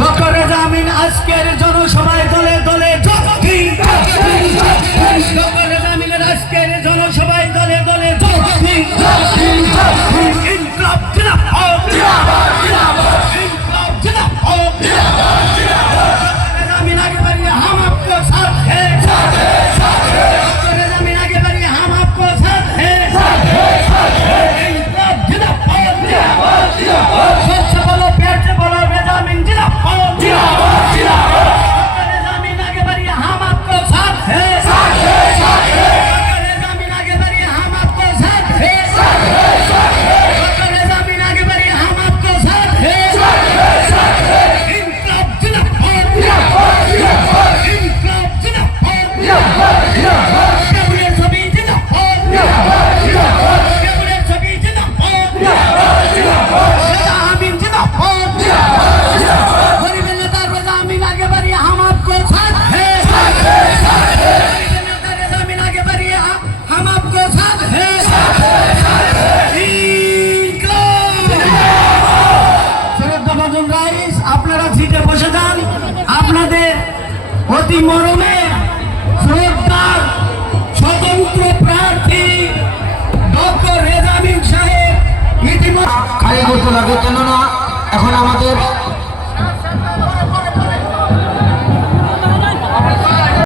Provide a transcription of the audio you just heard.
doctor Reza আমিন আজকের জনসভায় দলে দলে ডক্টর রেজা আমিনের আজকের জনসভায় দলে দলে ইনকলাব জিন্দাবাদ ইনকলাব জিন্দাবাদ রেজা আমিন आगे बढ़िए हम आपको साथ हैं डॉक्टर रेजा आमिन आगे बढ़िए हम आपको साथ हैं इनकलाब जिंदाबाद सबसे बोलो प्यार से बोलो रेजा आमिन जिंदाबाद डॉक्टर रेजा आमिन आगे बढ़िए हम आपको साथ हैं डॉक्टर रेजा आमिन आगे बढ़िए हम आपको साथ हैं डॉक्टर रेजा आमिन आगे बढ़िए हम आपको साथ हैं इनकलाब जिंदाबाद इनकलाब जिंदाबाद कैबिनेट सभी जिंदाबाद कैबिनेट सभी जिंदाबाद रेजा आमिन जिंदाबाद गरीब नेता रेजा आमिन आगे बढ़िए हम आपको साथ हैं गरीब नेता रेजा आमिन आगे बढ़िए हम आपको साथ हैं শ্রদ্ধাভাজন রাইস আপনারা সিটে বসে যান আপনাদের অতি মরমে শ্রদ্ধার স্বতন্ত্র প্রার্থী ডক্টর রেজা আমিন সাহেব ইতিমধ্যে খালি করতে লাগে কেননা এখন আমাদের